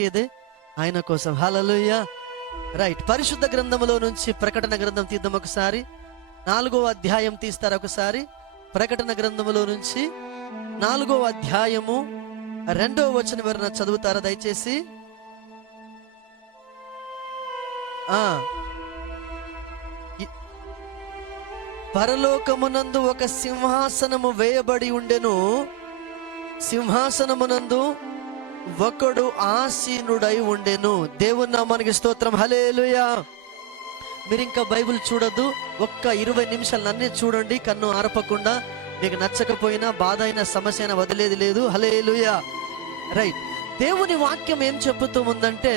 బ్రతికేదే ఆయన కోసం. హల్లెలూయా. రైట్. పరిశుద్ధ గ్రంథములో నుంచి ప్రకటన గ్రంథం తీద్దాం ఒకసారి. 4వ అధ్యాయం తీస్తారు ఒకసారి. ప్రకటన గ్రంథములో నుంచి 4వ అధ్యాయము 2వ వచనం ఎవరైనా చదువుతారా దయచేసి? పరలోకమునందు ఒక సింహాసనము వేయబడి ఉండెను, సింహాసనమునందు ఒకడు ఆసీనుడై ఉండెను. దేవుని నామానికి స్తోత్రం. హల్లెలూయా. మీరు ఇంకా బైబిల్ చూడొద్దు, ఒక్క 20 నిమిషాలు నన్నే చూడండి, కన్ను ఆరపకుండా. మీకు నచ్చకపోయినా బాధ అయినా సమస్య అయినా వదిలేది లేదు. హల్లెలూయా. రైట్. దేవుని వాక్యం ఏం చెబుతూ ఉందంటే,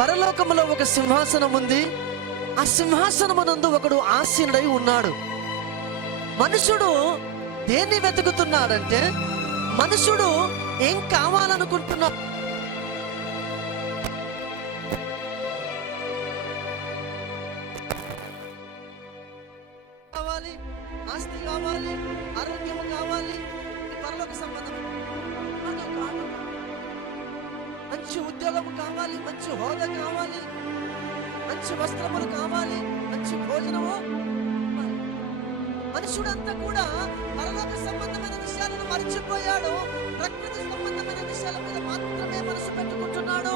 పరలోకములో ఒక సింహాసనం ఉంది, ఆ సింహాసనమునందు ఒకడు ఆసీనుడై ఉన్నాడు. మనుషుడు దేన్ని వెతుకుతున్నాడంటే, మనుషుడు ఏం కావాలనుకుంటున్నా, కావాలి, ఆస్తి కావాలి, ఆరోగ్యం కావాలి, పరలోక సంబంధం, మంచి ఉద్యోగం కావాలి, మంచి హోదా కావాలి, మంచి వస్త్రములు కావాలి, మంచి భోజనము. మనుషుడంతా కూడా పరలోక సంబంధమైన విషయాలను మర్చిపోయాడు. ప్రకృతి సంబంధమైన విషయాల మీద మాత్రమే మనసు పెట్టుకుంటున్నాడు.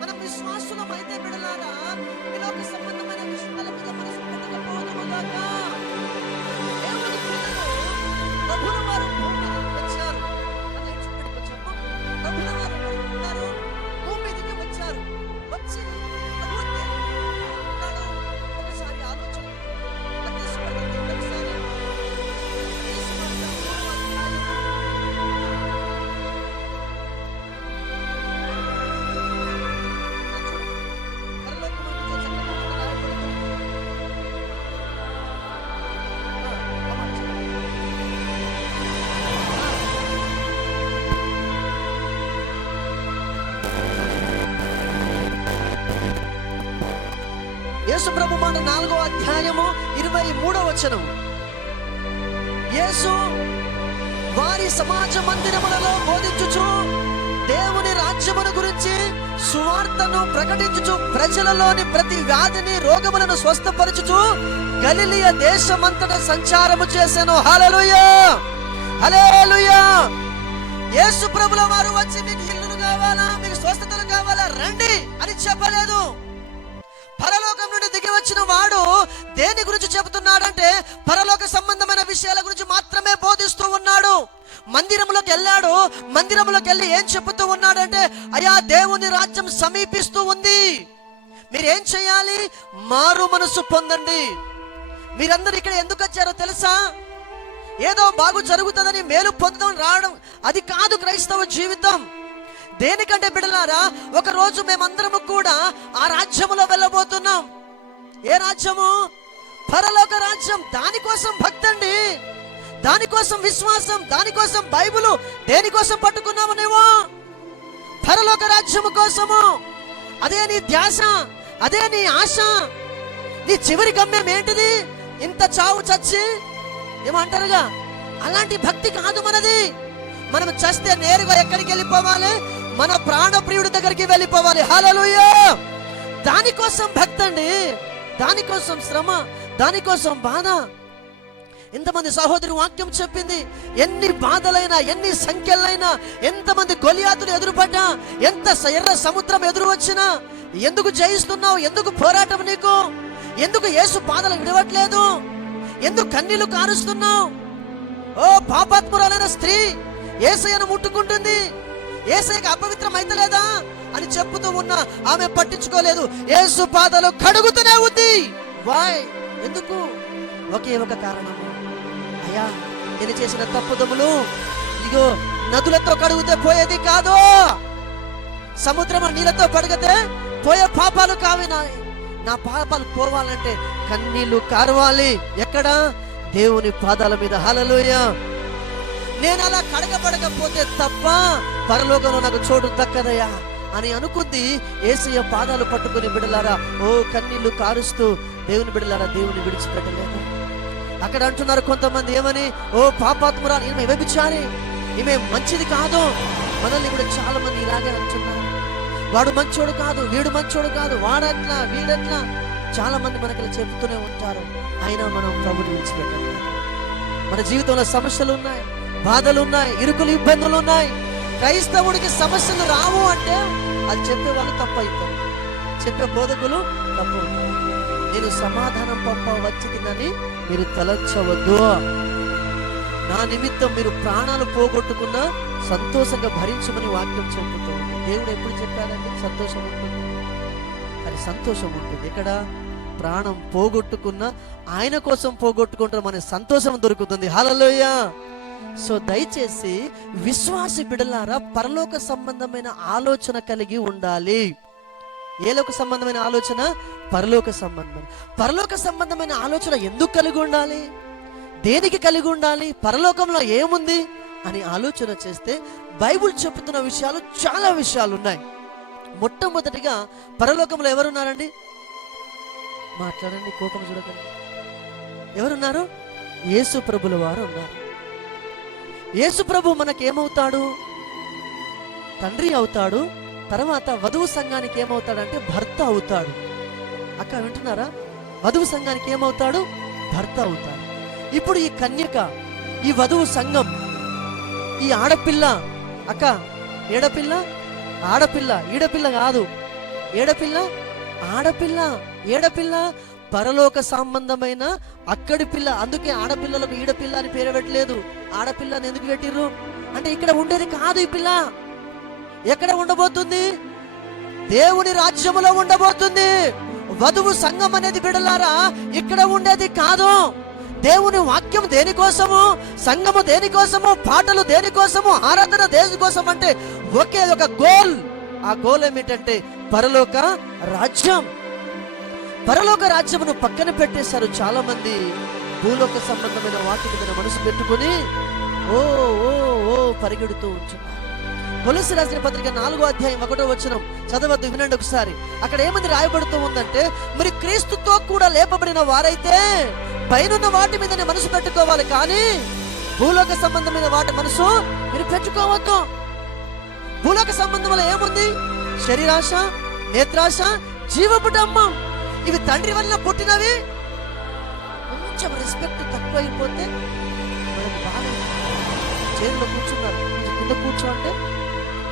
మనం విశ్వాసులం అయితే బిడలారా, పరలోక సంబంధమైన విషయాల మీద మనసు పెట్టకపోదుముగాక. దేవుని పిల్లలు ప్రభువుల వారు భూమి మీదకి వచ్చారు. ప్రభువుల వారు భూమి మీదకి వచ్చారు. వచ్చి ఒకసారి ఆలోచన యేసు ప్రభు మాట 4వ అధ్యాయము 23వ వచనం. యేసు వారి సమాజ మందిరములలో బోధించుచు దేవుని రాజ్యమును గురించి సువార్తను ప్రకటించుచు ప్రజలలోని ప్రతి వ్యాధిని రోగములను స్వస్థపరచుచు గలిలయ దేశమంతటా సంచారము చేసెను. హల్లెలూయా. హల్లెలూయా. యేసు ప్రభుల వారు వచ్చి మీకు ఇల్లులు కావాలా, మీకు స్వస్థతలు కావాలా, రండి అని చెప్పలేదు. పరలోకం నుండి దిగి వచ్చిన వాడు దేని గురించి చెబుతున్నాడంటే, పరలోక సంబంధమైన విషయాల గురించి మాత్రమే బోధిస్తూ ఉన్నాడు. మందిరంలోకి వెళ్ళాడు. మందిరంలోకి వెళ్ళి ఏం చెబుతూ ఉన్నాడంటే, అయ్యా దేవుని రాజ్యం సమీపిస్తూ ఉంది, మీరేం చేయాలి? మారు మనసు పొందండి. మీరందరూ ఇక్కడ ఎందుకు వచ్చారో తెలుసా? ఏదో బాగు జరుగుతుందని, మేలు పొందడం రావడం, అది కాదు క్రైస్తవ జీవితం. దేనికంటే బిడలారా, ఒక రోజు మేమందరము కూడా ఆ రాజ్యములో వెళ్ళబోతున్నాం. ఏ రాజ్యము? పరలోక రాజ్యం. దానికోసం భక్తండి, దానికోసం విశ్వాసం, దానికోసం బైబిలు. దేనికోసం పట్టుకున్నావు నువ్వు? పరలోక రాజ్యము కోసము. అదే నీ ధ్యాస, అదే నీ ఆశ. నీ చివరి గమ్యం ఏంటిది? ఇంత చావు చచ్చి ఏమంటారుగా, అలాంటి భక్తి కాదు మనది. మనం చస్తే నేరుగా ఎక్కడికి వెళ్ళిపోవాలి? మన ప్రాణప్రియుడి దగ్గరికి వెళ్ళిపోవాలి. హల్లెలూయా. దానికోసం భక్తండి, దానికోసం శ్రమ, దానికోసం బాధ. ఎంతమంది సహోదరి వాక్యం చెప్పింది, ఎన్ని బాధలైనా, ఎన్ని సంఖ్యలైనా, ఎంతమంది గొలియాతులు ఎదురుపడ్డా, ఎంత ఎర్ర సముద్రం ఎదురు వచ్చినా, ఎందుకు జయిస్తున్నావు? ఎందుకు పోరాటం నీకు? ఎందుకు యేసు బాధలు విడవట్లేదు? ఎందుకు కన్నీళ్లు కారుస్తున్నావు? ఓ పాపాత్మురాలైన స్త్రీ యేసయ్యను ముట్టుకుంటుంది, యేసయ్యకి అపవిత్రం అయితలేదా అని చెప్పుతూ ఉన్నా ఆమె పట్టించుకోలేదు. యేసు పాదాలు కడుగుతూనే ఉంది. వై? ఎందుకు? ఒకే ఒక కారణము, అయ్యా నేను చేసిన తప్పుదములు ఇదిగో నదులతో కడుగుతే పోయేది కాదు, సముద్రం నీళ్ళతో కడిగితే పోయే పాపాలు కావి. నా పాపాలు పోవాలంటే కన్నీళ్లు కారవాలి. ఎక్కడ? దేవుని పాదాల మీద. హల్లెలూయా. నేను అలా కడగబడకపోతే తప్ప పరలోకంలో నాకు చోటు దక్కదయ్యా అని అనుకుంది. యేసయ్య పాదాలు పట్టుకుని బిడలారా, ఓ కన్నీళ్లు కారుస్తూ దేవుని బిడలారా, దేవుని విడిచిపెట్టలేదు. అక్కడ అంటున్నారు కొంతమంది ఏమని, ఓ పాపాత్మురాలు, ఈమె వ్యభిచారి, ఈమె మంచిది కాదు. మనల్ని కూడా చాలా మంది ఇలాగే అంటున్నారు. వాడు మంచోడు కాదు, వీడు మంచోడు కాదు, వాడట్లా వీడట్లా చాలా మంది మనకి చెబుతూనే ఉంటారు. అయినా మనం ప్రభుని విడిచిపెట్టాలి. మన జీవితంలో సమస్యలు ఉన్నాయి, బాధలు ఉన్నాయి, ఇరుకులు ఇబ్బందులు ఉన్నాయి. క్రైస్తవుడికి సమస్యలు రావు అంటే అది చెప్పే వాళ్ళు తప్పైతారు, చెప్పే బోధకులు తప్పు. నేను సమాధానం వచ్చిందని మీరు తలంచవద్దు. నా నిమిత్తం మీరు ప్రాణాలు పోగొట్టుకున్నా సంతోషంగా భరించమని వాక్యం చెబుతుంది. దేవుడు ఎప్పుడు చెప్పాడంటే సంతోషం ఉంటుంది, కానీ సంతోషం ఉంటుంది ఎక్కడ? ప్రాణం పోగొట్టుకున్నా ఆయన కోసం పోగొట్టుకుంటాం అనే సంతోషం దొరుకుతుంది. హల్లెలూయా. సో దయచేసి విశ్వాసి బిడ్డలారా, పరలోక సంబంధమైన ఆలోచన కలిగి ఉండాలి. ఏ లోక సంబంధమైన ఆలోచన? పరలోక సంబంధం. పరలోక సంబంధమైన ఆలోచన ఎందుకు కలిగి ఉండాలి? దేనికి కలిగి ఉండాలి? పరలోకంలో ఏముంది అని ఆలోచన చేస్తే బైబిల్ చెబుతున్న విషయాలు చాలా విషయాలు ఉన్నాయి. మొట్టమొదటిగా పరలోకంలో ఎవరున్నారండి? మాట్లాడండి, కోపం చూడకండి. ఎవరున్నారు? యేసు ప్రభుల వారు ఉన్నారు. యేసు ప్రభు మనకేమవుతాడు? తండ్రి అవుతాడు. తర్వాత వధువు సంఘానికి ఏమవుతాడంటే భర్త అవుతాడు. అక్క వింటున్నారా? వధువు సంఘానికి ఏమవుతాడు? భర్త అవుతాడు. ఇప్పుడు ఈ కన్యక, ఈ వధువు సంఘం, ఈ ఆడపిల్ల, అక్క ఏడపిల్ల, ఆడపిల్ల, ఈడపిల్ల కాదు, ఏడపిల్ల, ఆడపిల్ల, ఏడపిల్ల, పరలోక సంబంధమైన అక్కడి పిల్ల. అందుకే ఆడపిల్లలకు ఈడపిల్ల అని పేరు పెట్టలేదు. ఆడపిల్లని ఎందుకు పెట్టిర్రు అంటే ఇక్కడ ఉండేది కాదు ఈ పిల్ల. ఎక్కడ ఉండబోతుంది? దేవుని రాజ్యములో ఉండబోతుంది. వధువు సంఘం అనేది బిడ్డలారా ఇక్కడ ఉండేది కాదు. దేవుని వాక్యం దేనికోసము, సంఘము దేనికోసము, పాటలు దేనికోసము, ఆరాధన దేనికోసం అంటే ఒకే ఒక గోల్. ఆ గోల్ ఏమిటంటే పరలోక రాజ్యం. పరలోక రాజ్యమును పక్కన పెట్టేశారు చాలా మంది. భూలోక సంబంధమైన వాటి మీద మనసు పెట్టుకుని ఓ ఓ ఓ పరిగెడుతూ ఉంటున్నారు. కొలస్సీ రాసిన పత్రిక 4వ అధ్యాయం 1వ వచనం చదవద్దు, వినండి ఒకసారి. అక్కడ ఏమంది రాయబడుతూ ఉందంటే, మరి క్రీస్తుతో కూడా లేపబడిన వారైతే పైనున్న వాటి మీదనే మనసు పెట్టుకోవాలి, కానీ భూలోక సంబంధమైన వాటి మనసు మీరు పెట్టుకోవద్దు. భూలోక సంబంధంలో ఏముంది? శరీరాశ, నేత్రాశ, జీవపు డమ్మం. ఇవి తండ్రి వల్ల పుట్టినవి. కొంచెం రెస్పెక్ట్ తక్కువ అయిపోతే మనకు బాగా చైర్లో కూర్చున్నారు, కింద కూర్చో అంటే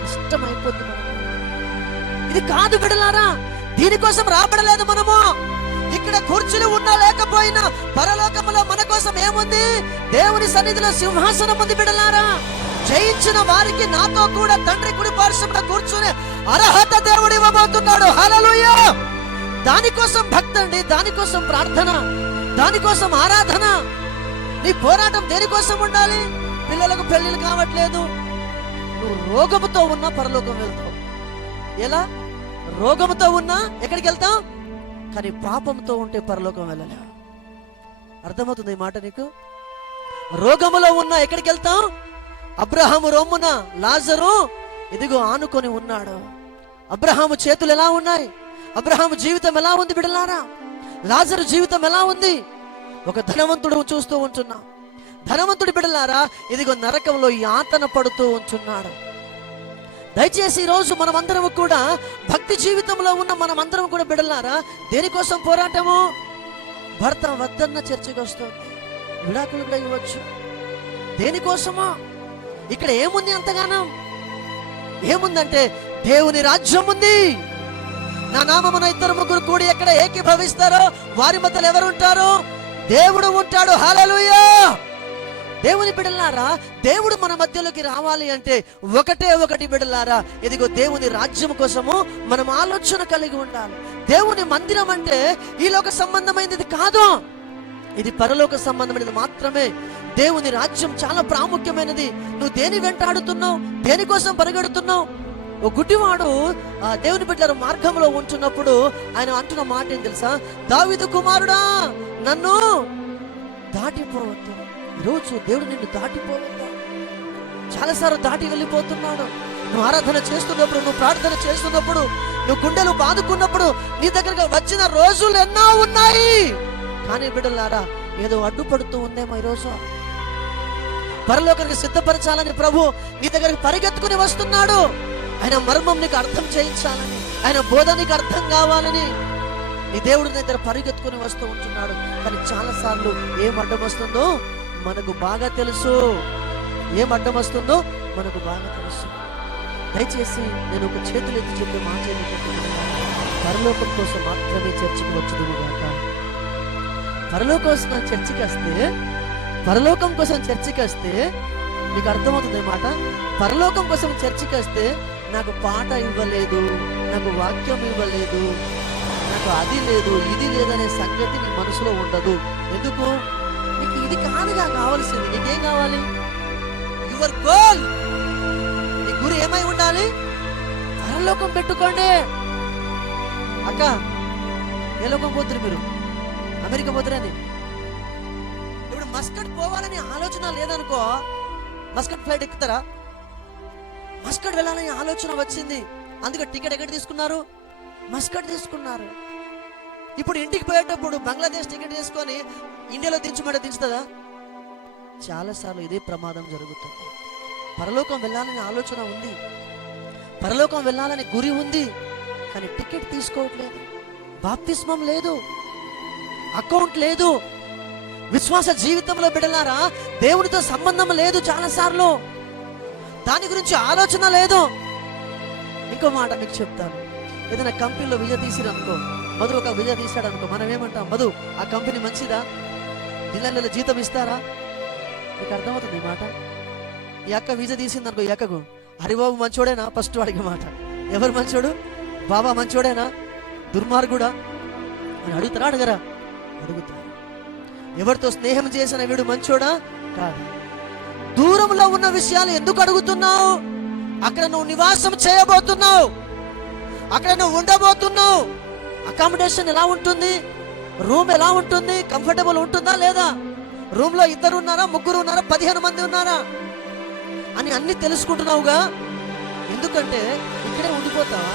ఇష్టం అయిపోద్ది మనకు. ఇది కాదు బిడ్డలారా, దీనికోసం రాబడలేదు మనము. ఇక్కడ కుర్చీలు ఉన్నా లేకపోయినా పరలోకములో మన కోసం ఏముంది? దేవుని సన్నిధిలో సింహాసనం ఉంది బిడ్డలారా. జయించిన వారికి నాతో కూడా తండ్రి కుడి పార్శ్వమున కూర్చునే అర్హత దేవుడు ఇవ్వబోతున్నాడు. హల్లెలూయా. దానికోసం భక్తి అండి, దానికోసం ప్రార్థన, దానికోసం ఆరాధన. నీ పోరాటం దేనికోసం ఉండాలి? పిల్లలకు పెళ్లిళ్ళు కావట్లేదు, నువ్వు రోగముతో ఉన్నా పరలోకం వెళ్తావు. ఎలా? రోగముతో ఉన్నా ఎక్కడికి వెళ్తావు? కానీ పాపంతో ఉంటే పరలోకం వెళ్ళలేవు. అర్థమవుతుంది ఈ మాట నీకు? రోగములో ఉన్నా ఎక్కడికి వెళ్తావు? అబ్రహాము రొమ్మున లాజరు ఇదిగో ఆనుకొని ఉన్నాడు. అబ్రహాము చేతులు ఎలా ఉన్నాయి? అబ్రహాము జీవితం ఎలా ఉంది బిడ్డలారా? లాజరు జీవితం ఎలా ఉంది? ఒక ధనవంతుడు చూస్తూ ఉంటున్నా. ధనవంతుడి బిడ్డలారా ఇదిగో నరకంలో యాతన పడుతూ ఉంటున్నాడు. దయచేసి ఈరోజు మనమందరం కూడా భక్తి జీవితంలో ఉన్న మనమందరం కూడా బిడ్డలారా దేనికోసం పోరాటము? భర్త వద్దన్న చర్చకు వస్తుంది, విడాకులు కూడా ఇవ్వచ్చు. దేనికోసమో? ఇక్కడ ఏముంది అంతగానం? ఏముందంటే దేవుని రాజ్యం ఉంది. నా నామమున 2-3 కూడి ఎక్కడ ఏకీభవిస్తారో వారి మధ్యలో ఎవరు ఉంటారు? దేవుడు ఉంటాడు. హల్లెలూయా. దేవుని బిడ్డలారా, దేవుడు మన మధ్యలోకి రావాలి అంటే ఒకటి బిడ్డలారా, ఇదిగో దేవుని రాజ్యం కోసము మనం ఆలోచన కలిగి ఉండాలి. దేవుని మందిరం అంటే ఈ లోక సంబంధమైనది కాదు, ఇది పరలోక సంబంధమైనది మాత్రమే. దేవుని రాజ్యం చాలా ప్రాముఖ్యమైనది. నువ్వు దేని వెంటాడుతున్నావు? దేనికోసం పరిగెడుతున్నావు? ఓ గుడ్డివాడు ఆ దేవుని బిడ్డల మార్గంలో ఉంటున్నప్పుడు ఆయన అంటున్న మాట ఏం తెలుసా? దావీదు కుమారుడా, నన్ను దాటిపోవద్దు. ఈరోజు దేవుడు నిన్ను దాటిపోవద్దు. చాలాసార్లు దాటి వెళ్ళిపోతున్నాడు. నువ్వు ఆరాధన చేస్తున్నప్పుడు, నువ్వు ప్రార్థన చేస్తున్నప్పుడు, నువ్వు గుండెలు బాదుకున్నప్పుడు నీ దగ్గరగా వచ్చిన రోజులు ఎన్నో ఉన్నాయి. కానీ బిడ్డలారా ఏదో అడ్డుపడుతూ ఉందేమో ఈరోజు. పరలోకానికి సిద్ధపరచాలని ప్రభు నీ దగ్గరికి పరిగెత్తుకుని వస్తున్నాడు. ఆయన మర్మం నీకు అర్థం చేయించాలని, ఆయన బోధ నీకు అర్థం కావాలని నీ దేవుడి దగ్గర పరిగెత్తుకుని వస్తూ ఉంటున్నాడు. కానీ చాలాసార్లు ఏం అడ్డం వస్తుందో మనకు బాగా తెలుసు. ఏం అడ్డం వస్తుందో మనకు బాగా తెలుసు. దయచేసి నేను ఒక చేతులు ఎత్తి చెప్పే మాట ఏంటంటే, పరలోకం కోసం మాత్రమే చర్చికి వచ్చుదుగాక. పరలోకం కోసం చర్చికి వస్తే మీకు అర్థమవుతుంది మాట. పరలోకం కోసం చర్చికి వస్తే నాకు పాట ఇవ్వలేదు, నాకు వాక్యం ఇవ్వలేదు, నాకు అది లేదు ఇది లేదనే సంగతి నీ మనసులో ఉండదు. ఎందుకు? నీకు ఇది కాదుగా కావాల్సింది. నీకేం కావాలి? యువర్ గోల్, నీ గురి ఏమై ఉండాలి? పరలోకం పెట్టుకోండి. అక్క, ఏ లోకం పోతురు మీరు? అమెరికా పోతురని. ఇప్పుడు మస్కట్ పోవాలని ఆలోచన లేదనుకో, మస్కట్ ఫ్లైట్ ఎక్కుతారా? మస్కట్ వెళ్ళాలని ఆలోచన వచ్చింది, అందుకే టికెట్ ఎక్కడ తీసుకున్నారు? మస్కట్ తీసుకున్నారు. ఇప్పుడు ఇంటికి పోయేటప్పుడు బంగ్లాదేశ్ టికెట్ తీసుకొని ఇండియాలో దించమంటే దించుతుందా? చాలాసార్లు ఇదే ప్రమాదం జరుగుతుంది. పరలోకం వెళ్ళాలని ఆలోచన ఉంది, పరలోకం వెళ్ళాలని గురి ఉంది, కానీ టికెట్ తీసుకోవట్లేదు, బాప్తిస్మం లేదు, అకౌంట్ లేదు, విశ్వాస జీవితంలో బిడ్డలారా దేవునితో సంబంధం లేదు. చాలాసార్లు దాని గురించి ఆలోచన లేదు. ఇంకో మాట మీకు చెప్తాను. ఏదైనా కంపెనీలో విజా తీసిరనుకో, మధు ఒక విజా తీసాడు అనుకో, మనం ఏమంటాం? మధు, ఆ కంపెనీ మంచిదా? నెల జీతం ఇస్తారా? మీకు అర్థమవుతుంది ఈ మాట. ఈ అక్క వీజా తీసింది అనుకో, ఈ అక్కకు హరిబాబు మంచోడేనా? ఫస్ట్ వాడికి మాట. ఎవరు మంచోడు? బాబా మంచోడేనా? దుర్మార్గుడా అని అడుగుతారా? అడగరా? అడుగుతారు. ఎవరితో స్నేహం చేసిన వీడు మంచోడా? కాదు. దూరంలో ఉన్న విషయాలు ఎందుకు అడుగుతున్నావు? అక్కడ నువ్వు నివాసం చేయబోతున్నావు, అక్కడ నువ్వు ఉండబోతున్నావు. అకామిడేషన్ ఎలా ఉంటుంది? రూమ్ ఎలా ఉంటుంది? కంఫర్టబుల్ ఉంటుందా లేదా? రూమ్ లో 2 ఉన్నారా, 3 ఉన్నారా, 15 మంది ఉన్నారా అని అన్ని తెలుసుకుంటున్నావుగా. ఎందుకంటే ఇక్కడే ఉండిపోతారా?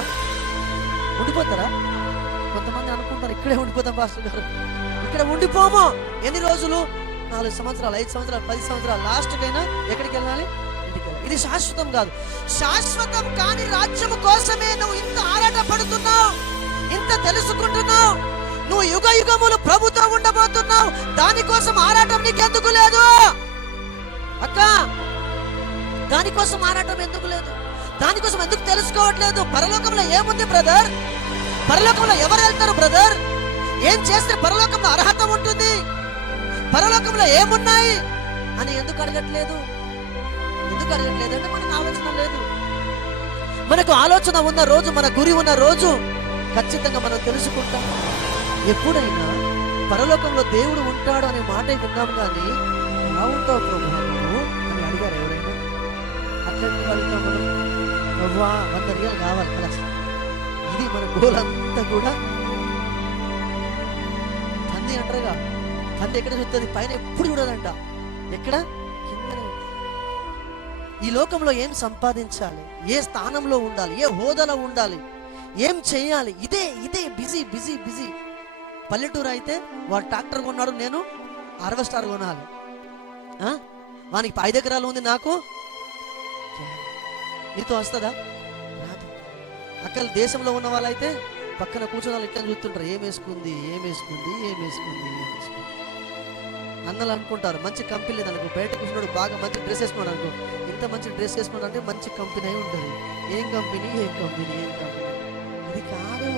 కొంతమంది అనుకుంటారు ఇక్కడే ఉండిపోతాం పాస్టర్ గారు. ఇక్కడ ఉండిపోము. ఎన్ని రోజులు? 4 సంవత్సరాలు, 5 సంవత్సరాలు, 10 సంవత్సరాలు. లాస్ట్ కైనా ఎక్కడికి వెళ్ళాలి? ఇంటికి వెళ్ళాలి. ఇది శాశ్వతం కాదు. శాశ్వతం కాని రాజ్యము కోసమే నువ్వు ఇంత ఆరాట పడుతున్నావు, ఇంత తెలుసుకుంటున్నావు. నువ్వు యుగ యుగములు ప్రభుతో ఉండబోతున్నావు. దానికోసం ఆరాటం నీకెందుకు లేదు అక్క? దానికోసం ఆరాటం ఎందుకు లేదు? దానికోసం ఎందుకు తెలుసుకోవట్లేదు? పరలోకంలో ఏముంది బ్రదర్? పరలోకంలో ఎవరు వెళ్తారు బ్రదర్? ఏం చేస్తే పరలోకంలో అర్హత ఉంటుంది? పరలోకంలో ఏమున్నాయి అని ఎందుకు అడగట్లేదు? అంటే మనకు ఆలోచన లేదు. మనకు ఆలోచన ఉన్న రోజు, మన గురి ఉన్న రోజు ఖచ్చితంగా మనం తెలుసుకుంటాం. ఎప్పుడైనా పరలోకంలో దేవుడు ఉంటాడు అనే మాట విన్నాం, కానీ ఎలా ఉంటావు ప్రభు నువ్వు అని అడిగారు ఎవరైనా? అట్లా అడుగుతాం మనం. ప్రభా 100 రియల్ కావాలి కదా. ఇది మన గోల్ అంతా కూడా. పంది అంటారుగా, పంది ఎక్కడ చూస్తుంది? పైన ఎప్పుడు చూడదంట. ఎక్కడ? కిందనే. ఈ లోకంలో ఏం సంపాదించాలి, ఏ స్థానంలో ఉండాలి, ఏ హోదాలో ఉండాలి, ఏం చేయాలి, ఇదే బిజీ. పల్లెటూరు అయితే వాడు ట్రాక్టర్ కొన్నాడు, నేను హార్వెస్టర్ కొనాలి. వానికి 5 ఎకరాలు ఉంది, నాకు. నీతో వస్తుందా? రాదు. అక్కడ దేశంలో ఉన్న వాళ్ళైతే పక్కన కూర్చొని వాళ్ళు ఇట్లా చూస్తుంటారు, ఏం వేసుకుంది. అన్నలు అనుకుంటారు మంచి కంపెనీ లేదనుకో, బయట కూర్చున్నాడు బాగా మంచి డ్రెస్ వేసుకున్నాడు అనుకో, ఇంత మంచి డ్రెస్ వేసుకున్నాడు అంటే మంచి కంపెనీ అయి ఉంటుంది. ఏం కంపెనీ? ఇది కాదు.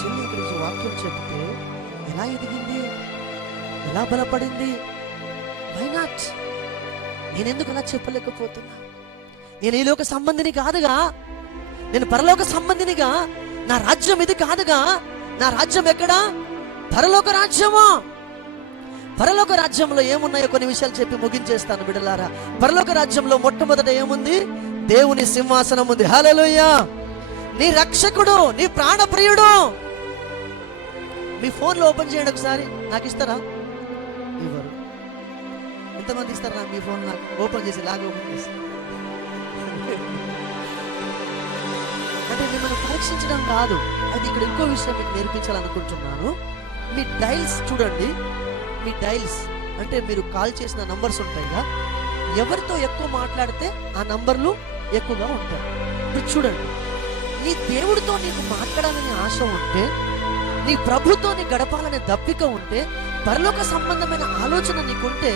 చెల్లి గురించి వాక్యం చెప్తే ఎలా ఎదిగింది, ఎలా బలపడింది? Why not? నేనెందుకు అలా చెప్పలేకపోతున్నా? నేను ఈ లోక సంబంధిని కాదుగా, నేను పరలోక సంబంధినిగా. నా రాజ్యం ఇది కాదుగా. నా రాజ్యం ఎక్కడా? పరలోక రాజ్యము. పరలోక రాజ్యంలో ఏమున్నాయో కొన్ని విషయాలు చెప్పి ముగించేస్తాను బిడ్డలారా. పరలోక రాజ్యంలో మొట్టమొదట ఏముంది? దేవుని సింహాసనం ఉంది. హల్లెలూయా. నీ రక్షకుడు, నీ ప్రాణప్రియుడు. మీ ఫోన్లో ఓపెన్ చేయండి ఒకసారి. నాకు ఇస్తారా? ఇవ్వరు. ఎంతమంది ఇస్తారా మీ ఫోన్ నాకు ఓపెన్ చేసి ఓపెన్ చేసి? అంటే మిమ్మల్ని పరీక్షించడం కాదు, అది ఇక్కడ ఇంకో విషయం మీకు నేర్పించాలనుకుంటున్నాను. మీ డైల్స్ చూడండి. మీ డైల్స్ అంటే మీరు కాల్ చేసిన నంబర్స్ ఉంటాయిగా, ఎవరితో ఎక్కువ మాట్లాడితే ఆ నంబర్లు ఎక్కువగా ఉంటారు. ఇప్పుడు చూడండి, నీ దేవుడితో నీకు మాట్లాడాలని ఆశ ఉంటే, నీ ప్రభుతో నీ గడపాలనే దప్పిక ఉంటే, పరలోక సంబంధమైన ఆలోచన నీకుంటే,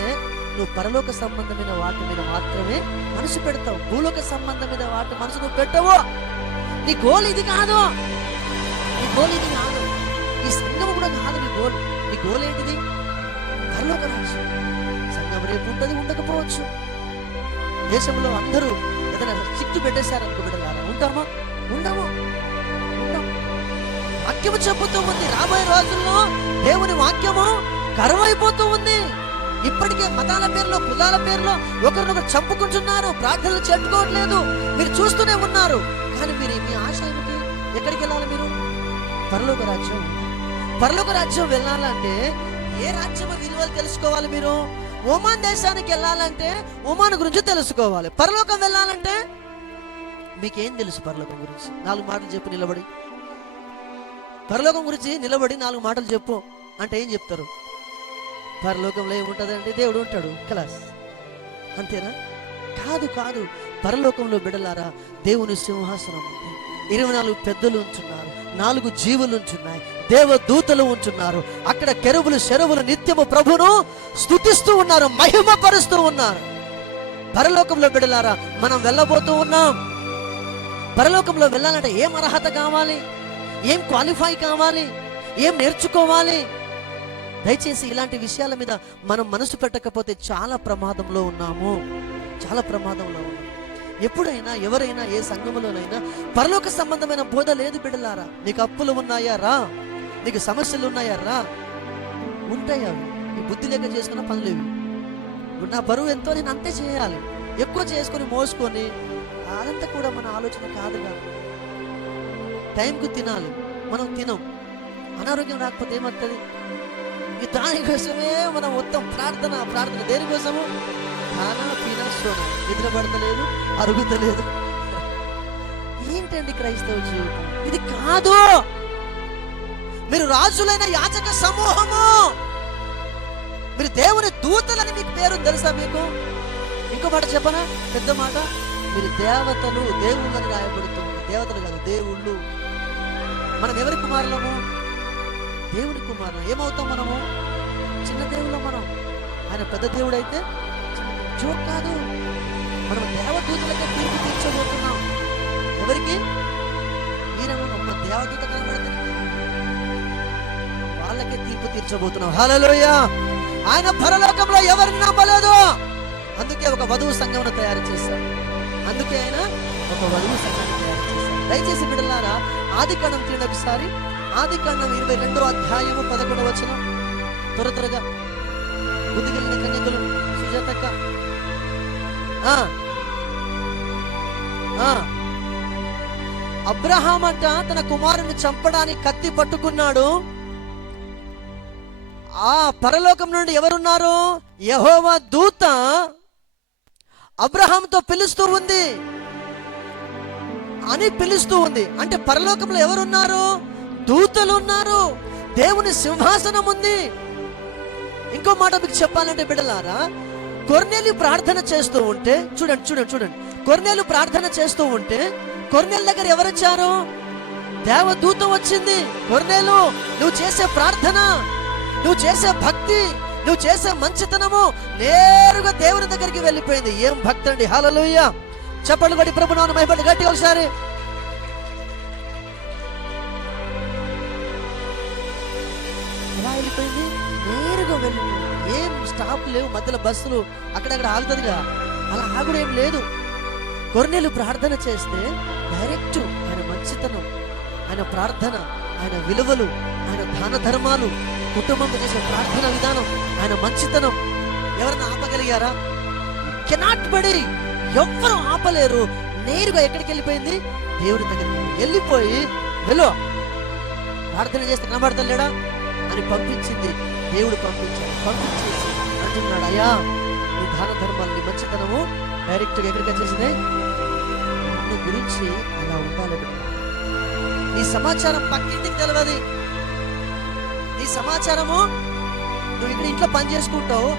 నువ్వు పరలోక సంబంధమైన వాటి మీద మాత్రమే మనసు పెడతావు. భూలోక సంబంధమైన వాటి మనసు నువ్వు పెట్టవు. నీ గోల్ ఇది కాదు, నీ గోల్ ఇది కాదు, ఈ సంఘం కూడా కాదు నీ గోల్. నీ గోల్ ఏంటిది? పరలోక రాజ్యం. సంఘం రేపు ఉంటుంది, ఉండకపోవచ్చు. దేశంలో అందరూ ఏదైనా చిక్కు పెట్టేశారనుకో బిడ్డలారా, ఉంటామా? ఉండము. వాక్యము చెబుతూ ఉంది, రాబోయే రోజుల్లో దేవుని వాక్యము కరువైపోతూ ఉంది. ఇప్పటికే మతాల పేరులో, కులాల పేరులో ఒకరినొకరు చంపుకుంటున్నారు, ప్రార్థనలు చెప్పుకోవట్లేదు. మీరు చూస్తూనే ఉన్నారు. కానీ మీరు మీ ఆశ ఏమిటి? ఎక్కడికి వెళ్ళాలి మీరు? పరలోక రాజ్యం. పరలోక రాజ్యం వెళ్ళాలంటే ఏ రాజ్యము విలువలు తెలుసుకోవాలి మీరు? ఒమాన్ దేశానికి వెళ్ళాలంటే ఒమాన్ గురించి తెలుసుకోవాలి. పరలోకం వెళ్ళాలంటే మీకేం తెలుసు పరలోకం గురించి? 4 మాటలు చెప్పు నిలబడి. పరలోకం గురించి నిలబడి 4 మాటలు చెప్పు అంటే ఏం చెప్తారు? పరలోకంలో ఏముంటుందంటే దేవుడు ఉంటాడు, క్లాస్, అంతేనా? కాదు కాదు. పరలోకంలో బిడ్డలారా, దేవుని సింహాసనం ఉంది, 24 పెద్దలు ఉంచున్నారు, 4 జీవులు ఉంచున్నాయి, దేవదూతలు ఉంచున్నారు. అక్కడ కెరూబులు శరవులు నిత్యము ప్రభును స్తుతిస్తూ ఉన్నారు, మహిమపరుస్తూ ఉన్నారు. పరలోకంలో బిడ్డలారా, మనం వెళ్ళబోతూ ఉన్నాం. పరలోకంలో వెళ్ళాలంటే ఏం అర్హత కావాలి? ఏం క్వాలిఫై కావాలి? ఏం నేర్చుకోవాలి? దయచేసి ఇలాంటి విషయాల మీద మనం మనసు పెట్టకపోతే చాలా ప్రమాదంలో ఉన్నాము, చాలా ప్రమాదంలో ఉన్నాము. ఎప్పుడైనా ఎవరైనా ఏ సంఘములోనైనా పరలోక సంబంధమైన బోధ లేదు బిడ్డలారా. నీకు అప్పులు ఉన్నాయా? రా. నీకు సమస్యలు ఉన్నాయా? రా. ఉంటాయి. అవి నీ బుద్ధి లేక చేసుకున్న పనులు ఇవి. ఇప్పుడు నా బరువు ఎంతో, నేను అంతే చేయాలి. ఎక్కువ చేసుకొని మోసుకొని అదంతా కూడా మన ఆలోచన కాదుగా. టైంకు తినాలి, మనం తినం. అనారోగ్యం రాకపోతే ఏమవుతుంది? దానికోసమే మనం మొత్తం ప్రార్థన ప్రార్థన. దేనికోసము? ఖానా పీనా సోనా. నిద్ర పడతలేదు, అరుగుతలేదు. ఏంటండి క్రైస్తవ జీవితం? ఇది కాదు. మీరు రాజులైన యాజక సమూహము, మీరు దేవుని దూతలని మీకు పేరు తెలుసా? మీకు ఇంకో మాట చెప్పనా, పెద్ద మాట. మీరు దేవతలు, దేవుళ్ళని రాయబడుతుంది. దేవతలు కాదు, దేవుళ్ళు. మనం ఎవరి కుమారులము? దేవుని కుమారులు. ఏమవుతాం మనము? చిన్న దేవుళ్ళం మనం. ఆయన పెద్ద దేవుడు అయితే జోక్ కాదు. మనం దేవదూతలకే తీర్పు తీర్చబోతున్నాం. ఎవరికి? మీరేమో మన దేవదూత కనబడుతుంది, వాళ్ళకే తీర్పు తీర్చబోతున్నాం. హల్లెలూయా. ఆయన పరలోకంలో ఎవరిని నమ్మలేదు. అందుకే ఒక వధువు సంఘమును తయారు చేశాడు. అందుకే ఆయన ఒక వధువు సంఘాన్ని తయారు చేశాడు. దయచేసి బిడ్డలారా, ఆదికాండం తీయండి ఒకసారి. ఆదికాండం 22వ అధ్యాయము 11వ వచనం. త్వరగా బుద్ధిగలిగిన కన్యకలు సుజాతక్క. అబ్రహాం అంట తన కుమారుని చంపడానికి కత్తి పట్టుకున్నాడు. ఆ పరలోకం నుండి ఎవరున్నారు? యెహోవా దూత అబ్రహాంతో పిలుస్తూ ఉంది అని పిలుస్తూ ఉంది. అంటే పరలోకంలో ఎవరున్నారు? దూతలు ఉన్నారు, దేవుని సింహాసనం ఉంది. ఇంకో మాట మీకు చెప్పాలంటే బిడ్డలారా, కొర్నేలు ప్రార్థన చేస్తూ ఉంటే, చూడండి చూడండి చూడండి, కొర్నేలు ప్రార్థన చేస్తూ ఉంటే కొర్నేలు దగ్గర ఎవరొచ్చారు? దేవదూత వచ్చింది. కొర్నేలు, నువ్వు చేసే ప్రార్థన, నువ్వు చేసే భక్తి, నువ్వు చేసే మంచితనము నేరుగా దేవుని దగ్గరికి వెళ్ళిపోయింది. ఏం భక్తి అండి! హల్లెలూయా. చెప్పండి కొట్టి ప్రభు నామమున మహిమ గట్టి ఒకసారి. ఎలా వెళ్ళిపోయింది? నేరుగా వెళ్ళిపోయింది. ఏం స్టాప్ లేవు, మధ్యలో బస్సులు అక్కడక్కడ ఆగుతుందిగా, అలా ఆగుడు ఏం లేదు. కొర్నేలు ప్రార్థన చేస్తే డైరెక్ట్ ఆయన మంచితనం, ఆయన ప్రార్థన, ఆయన విలువలు, ఆయన దాన ధర్మాలు, కుటుంబంతో చేసే ప్రార్థన విధానం, ఆయన మంచితనం ఎవరైనా ఆపగలిగారా? కెనాట్ బడి. ఎవ్వరూ ఆపలేరు. నేరుగా ఎక్కడికి వెళ్ళిపోయింది? దేవుడి దగ్గరికి వెళ్ళిపోయి, వెళ్ళు ప్రార్థన చేస్తే కనబడతలేడా అని పంపించింది. దేవుడు పంపించాడు. పంపించేసి అంటున్నాడు, అయ్యా నీ దాన ధర్మాలు, నీ మంచితనము డైరెక్ట్గా ఎక్కడికి వచ్చేసింది? నీ గురించి అలా ఉండాలి. నీ సమాచారం పక్కింటికి తెలియదు. నీ సమాచారము నువ్వు ఇక్కడ ఇంట్లో పని చేసుకుంటావు,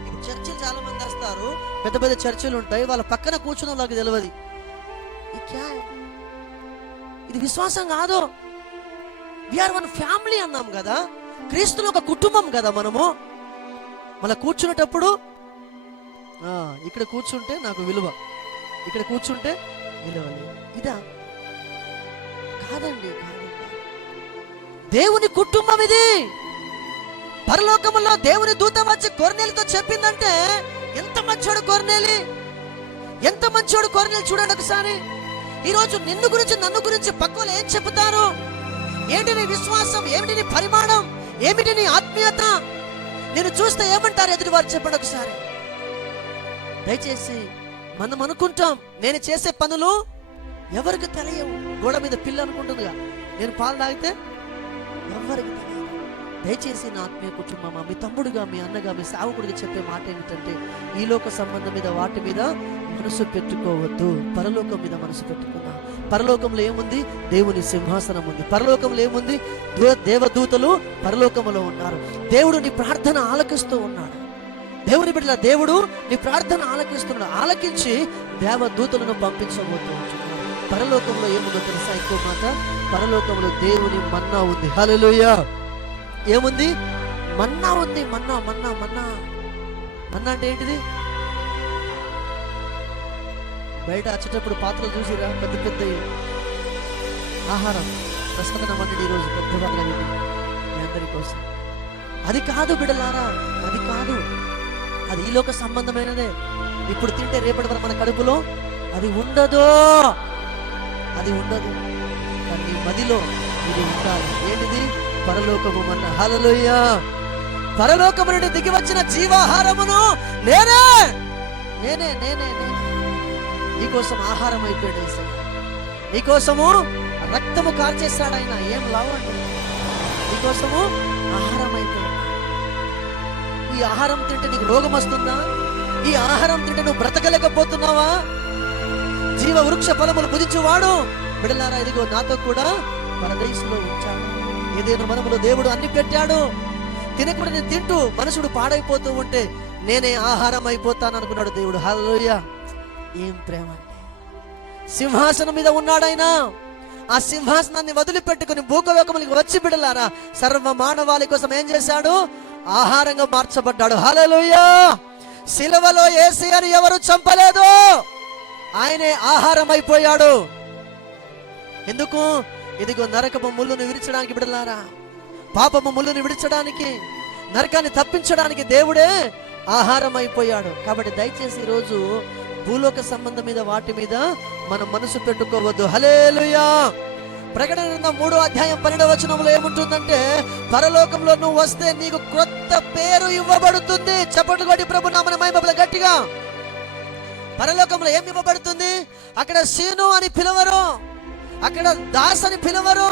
ఇప్పుడు చర్చలు పెద్ద పెద్ద చర్చిలు ఉంటాయి, వాళ్ళ పక్కన కూర్చున్న వాళ్ళకి తెలియదు. ఇది విశ్వాసం కాదు. వీఆర్ వన్ ఫ్యామిలీ అన్నాం కదా, క్రీస్తులో ఒక కుటుంబం కదా మనము. మళ్ళీ కూర్చునేటప్పుడు ఇక్కడ కూర్చుంటే నాకు విలువ, ఇక్కడ కూర్చుంటే విలువ లేదు. ఇదా? కాదండి, కాదు. దేవుని కుటుంబం ఇది. పరలోకములో దేవుని దూత వచ్చి కొర్నేలితో చెప్పిందంటే ఎంత మంచోడు కొర్నేలి, ఎంత మంచోడు కొర్నేలి. చూడండి ఒకసారి. ఈరోజు నిన్ను గురించి నన్ను గురించి పక్కలు ఏం చెప్తారు? ఏంటి నీ విశ్వాసం, ఏమిటి నీ పరిమాణం, ఏమిటి నీ ఆత్మీయత? నేను చూస్తే ఏమంటారు ఎదుటి వారు? చెప్పండి ఒకసారి. దయచేసి మనం అనుకుంటాం నేను చేసే పనులు ఎవరికి తెలియవు. గోడ మీద పిల్ల అనుకుంటుందిగా, నేను పాలు తాగితే ఎవరికి తెలియదు. దయచేసి నా ఆత్మీయ కుటుంబమా, మీ తమ్ముడుగా, మీ అన్నగా, మీ సేవకుడిగా చెప్పే మాట ఏమిటంటే ఈ లోక సంబంధం మీద వాటి మీద మనసు పెట్టుకోవద్దు, పరలోకం మీద మనసు పెట్టుకున్నా. పరలోకంలో ఏముంది? దేవుని సింహాసనం ఉంది. పరలోకంలో ఏముంది? దేవదూతలు పరలోకములో ఉన్నారు. దేవుడు నీ ప్రార్థన ఆలకిస్తూ ఉన్నాడు. దేవుని బిడ్డల దేవుడు నీ ప్రార్థన ఆలకిస్తున్నాడు. ఆలకించి దేవదూతలను పంపించబోతున్నాడు. పరలోకంలో ఏముందో తెలుసా? ఎక్కువ మాట, పరలోకంలో దేవుని మన్నా ఉంది. హల్లెలూయా. ఏముంది? మన్నా ఉంది. మన్నా మన్నా మన్నా మన్నా అంటే ఏంటిది? బయట వచ్చేటప్పుడు పాత్రలు చూసిరా, పెద్ద పెద్ద ఆహారం ప్రసన్న వంటి ఈరోజు పెద్ద పాత్ర మీ అందరి కోసం. అది కాదు బిడ్డలారా, అది కాదు. అది ఈ లోక సంబంధమైనదే. ఇప్పుడు తింటే రేపటి వరకు మన కడుపులో అది ఉండదు, అది ఉండదు. కానీ మదిలో ఇది ఉండాలి. ఏంటిది? పరలోకము మన్నా. హల్లెలూయా. పరలోకము నుండి దిగి వచ్చిన జీవాహారమును నేనే నేనే నేనే నేనే నీకోసం ఆహారం అయిపోయాడు యేసయ్య. నీకోసము రక్తము కార్చేస్తాడు ఆయన. ఏం లావండి, నీకోసము ఆహారం అయిపోయాడు. ఈ ఆహారం తింటే నీకు రోగం వస్తుందా? ఈ ఆహారం తింటే నువ్వు బ్రతకలేకపోతున్నావా? జీవ వృక్ష ఫలములు భుజించువాడు బిడ్డలారా, ఇదిగో నాతో కూడా పరదేశంలో ఉంచాడు. ఏదైనా మనములో దేవుడు అన్ని పెట్టాడు. తినకుండా నేను తింటూ మనుషుడు పాడైపోతూ ఉంటే నేనే ఆహారం అయిపోతాను అనుకున్నాడు దేవుడు. హల్లెలూయా. ఏం ప్రేమ అంటే! సింహాసనం మీద ఉన్నాడైనా. ఆ సింహాసనాన్ని వదిలిపెట్టుకుని భూలోకములకు వచ్చి బిడ్డలారా సర్వ మానవాళి కోసం ఏం చేశాడు? ఆహారంగా మార్చబడ్డాడు. హల్లెలూయా. సిలువలో యేసయ్యను ఎవరు చంపలేదు, ఆయనే ఆహారం అయిపోయాడు. ఎందుకు? ఇదిగో నరకపు ముళ్ళును విడిచడానికి బిడ్డలారా, పాపము ముళ్ళును విడిచడానికి, నరకాన్ని తప్పించడానికి దేవుడే ఆహారం అయిపోయాడు. కాబట్టి దయచేసి ఈరోజు భూలోక సంబంధం మీద వాటి మీద మనం మనసు పెట్టుకోవద్దు. హల్లెలూయా. ప్రకటన గ్రంథం 3:12 ఏముంటుందంటే పరలోకంలో నువ్వు వస్తే నీకు క్రొత్త పేరు ఇవ్వబడుతుంది. చప్పట్లు కొట్టి ప్రభు నామమున మహిమ గట్టిగా. పరలోకంలో ఏమి ఇవ్వబడుతుంది? అక్కడ సీను అని పిలవరు, అక్కడ దాస్ అని పిలవరు,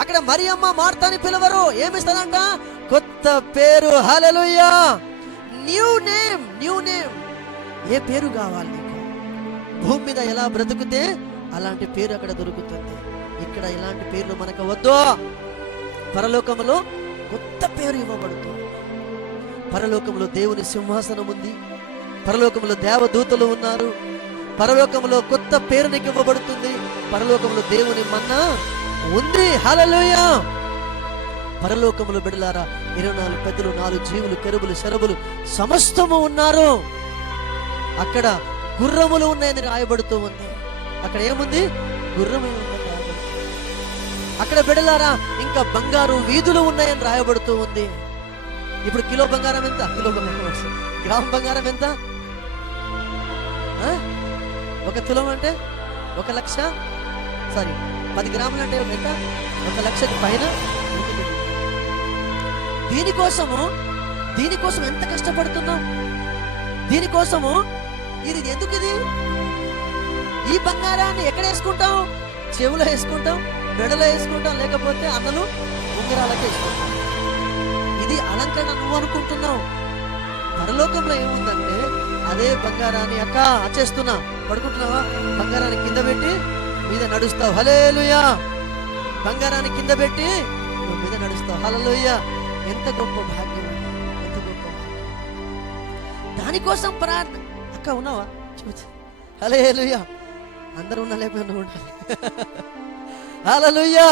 అక్కడ మరియమ్మ మార్త అని పిలవరు. ఏమిస్తుందంట? కొత్త పేరు. Hallelujah. New name, new name. ఏ పేరు కావాలి నీకు? భూమి మీద ఎలా బ్రతుకుతే అలాంటి పేరు అక్కడ దొరుకుతుంది. ఇక్కడ ఇలాంటి పేర్లు మనకు వద్దు. పరలోకంలో కొత్త పేరు ఇవ్వబడుతుంది. పరలోకంలో దేవుని సింహాసనం ఉంది. పరలోకంలో దేవదూతలు ఉన్నారు. పరలోకంలో కొత్త పేరు నీకు ఇవ్వబడుతుంది. పరలోకంలో దేవుని మన్నా ఉంది. హల్లెలూయా. పరలోకంలో బిడ్డలారా 24 పెద్దలు, 4 జీవులు, కెరూబులు, శరభులు సమస్తము ఉన్నారు. అక్కడ గుర్రములు ఉన్నాయని రాయబడుతూ ఉంది. అక్కడ ఏముంది? గుర్రములు ఉన్నాయని రాయబడుతుంది. అక్కడ బిడ్డలారా ఇంకా బంగారు వీధులు ఉన్నాయని రాయబడుతూ ఉంది. ఇప్పుడు కిలో బంగారం ఎంత? కిలో బంగారం, గ్రామ్ బంగారం ఎంత? 1 తులం అంటే 1 లక్ష, సారీ 10 గ్రాములు అంటే ఎంత? 1 లక్షకి పైన. దీనికోసం ఎంత కష్టపడుతున్నాం? దీనికోసము ఇది ఎందుకు? ఇది ఈ బంగారాన్ని ఎక్కడ వేసుకుంటాం? చెవులో వేసుకుంటాం, మెడలో వేసుకుంటాం, లేకపోతే అన్నలు ఉంగరాలకి వేసుకుంటాం. ఇది అలంకరణ నువ్వు అనుకుంటున్నావు. పరలోకంలో ఏముందంటే అదే బంగారాన్ని అక్క వచ్చేస్తున్నా పడుకుంటున్నావా? బంగారాన్ని కింద పెట్టి మీద నడుస్తావు. హల్లెలూయా. బంగారాన్ని కింద పెట్టి నువ్వు మీద నడుస్తావు. హల్లెలూయా. ఎంత గొప్ప భాగ్యం, ఎంత గొప్ప భాగ్యం. దానికోసం అక్క ఉన్నావా? హల్లెలూయా. అందరూ ఉన్నా లేకపోతే నువ్వు ఉండాలి. హల్లెలూయా.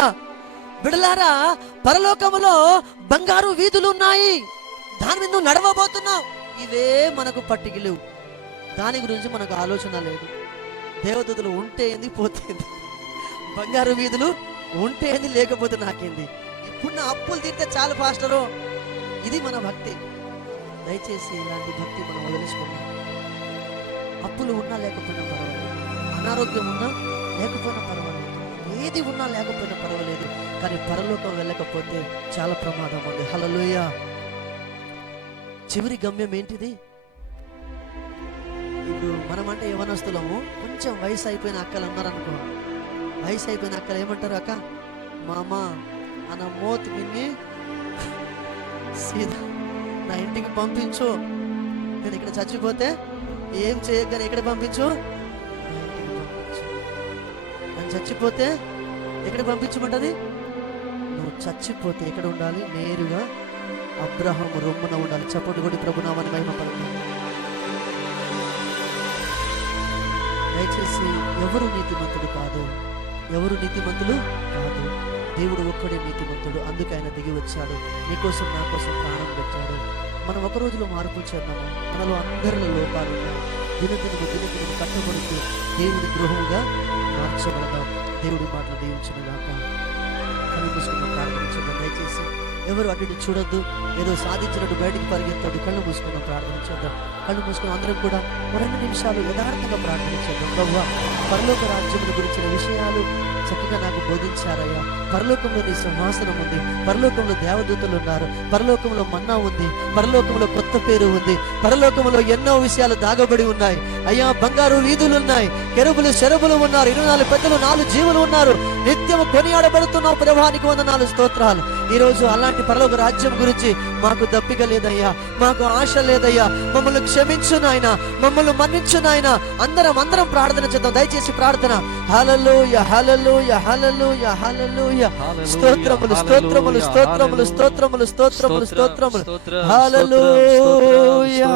బిడ్డలారా, పరలోకములో బంగారు వీధులు ఉన్నాయి. దాని మీద నువ్వు నడవబోతున్నావు. ఇవే మనకు పట్టికలు. దాని గురించి మనకు ఆలోచన లేదు. దేవదూతలు ఉంటే ఏంది, పోతే ఏంది. బంగారు వీధులు ఉంటే ఏంది, లేకపోతే నాకేంది. ఇప్పుడు నా అప్పులు తీర్తే చాలు పాస్టరు. ఇది మన భక్తి. దయచేసి ఇలాంటి భక్తి మనం వదిలేసుకున్నాం. అప్పులు ఉన్నా లేకపోయినా పర్వాలేదు, అనారోగ్యం ఉన్నా లేకపోయినా పర్వాలేదు, ఏది ఉన్నా లేకపోయినా పర్వాలేదు, కానీ పరలోకం వెళ్ళకపోతే చాలా ప్రమాదం ఉంది. హల్లెలూయా. చివరి గమ్యం ఏంటిది? ఇప్పుడు మనం అంటే యవనస్తులము, కొంచెం వయసు అయిపోయిన అక్కలు అన్నారనుకో. వయసు అయిపోయిన అక్కలు ఏమంటారు? అక్క మామ అన్న మోత్ విని సీదా నా ఇంటికి పంపించు. నేను ఇక్కడ చచ్చిపోతే ఏం చేయగానే ఇక్కడ పంపించు, నా ఇంటికి పంపించు. నేను చచ్చిపోతే ఎక్కడ పంపించమంటది? నువ్వు చచ్చిపోతే ఎక్కడ ఉండాలి? నేరుగా అబ్రహాము రొమ్మున ఉండాలి. చప్పట్లు కొట్టి ప్రభునామాన్ని మహిమపడతాం. దయచేసి ఎవరు నీతిమంతుడు కాదు, ఎవరు నీతిమంతులు కాదు. దేవుడు ఒక్కడే నీతిమంతుడు. అందుకే ఆయన దిగి వచ్చాడు, నీకోసం నా కోసం ప్రాణం పెట్టాడు. మనం ఒక రోజులో మార్పు చెందాము. మనలో అందరిలో లోపాలు ఉన్నాయి. దినదినము కట్టబడుతూ దేవుడి గృహముగా మార్చబడదాం. దేవుడి మాటలు దీవించునుగాక. కళ్ళు మూసుకున్న ప్రార్థన చేద్దాం. దయచేసి ఎవరు అటు ఇటు చూడొద్దు. ఏదో సాధించినట్టు బయటికి పరిగెత్తద్దు. కళ్ళు మూసుకున్న ప్రార్థన చేద్దాం. కళ్ళు మూసుకుని అందరం కూడా 2 నిమిషాలు యథార్థంగా ప్రార్థన చేద్దాం. ప్రభువా, పరలోక రాజ్యముల గురించిన విషయాలు చక్కగా నాకు బోధించారయ్యా. పరలోకంలో నీ సింహాసనం ఉంది, పరలోకంలో దేవదూతలు ఉన్నారు, పరలోకంలో మన్నా ఉంది, పరలోకంలో కొత్త పేరు ఉంది, పరలోకంలో ఎన్నో విషయాలు దాగబడి ఉన్నాయి అయ్యా. బంగారు వీధులు ఉన్నాయి, కెరూబులు శరబులు ఉన్నారు, 24 పెద్దలు 4 జీవులు ఉన్నారు. నిత్యము కొనియాడబడుతున్నావు ప్రభానికి 4 స్తోత్రాలు. ఈ రోజు అలాంటి పరలోక రాజ్యం గురించి మాకు దప్పిక లేదయ్యా, మాకు ఆశ లేదయ్యా. మమ్మల్ని క్షమించు నాయనా, మమ్మల్ని మన్నించు నాయనా. అందరం ప్రార్థన చేద్దాం. దయచేసి ప్రార్థన. హల్లెలూయా, హల్లెలూయా, హల్లెలూయా, హల్లెలూయా. స్తోత్రములు, స్తోత్రములు, స్తోత్రములు, స్తోత్రములు, స్తోత్రములు, స్తోత్రములు. హల్లెలూయా.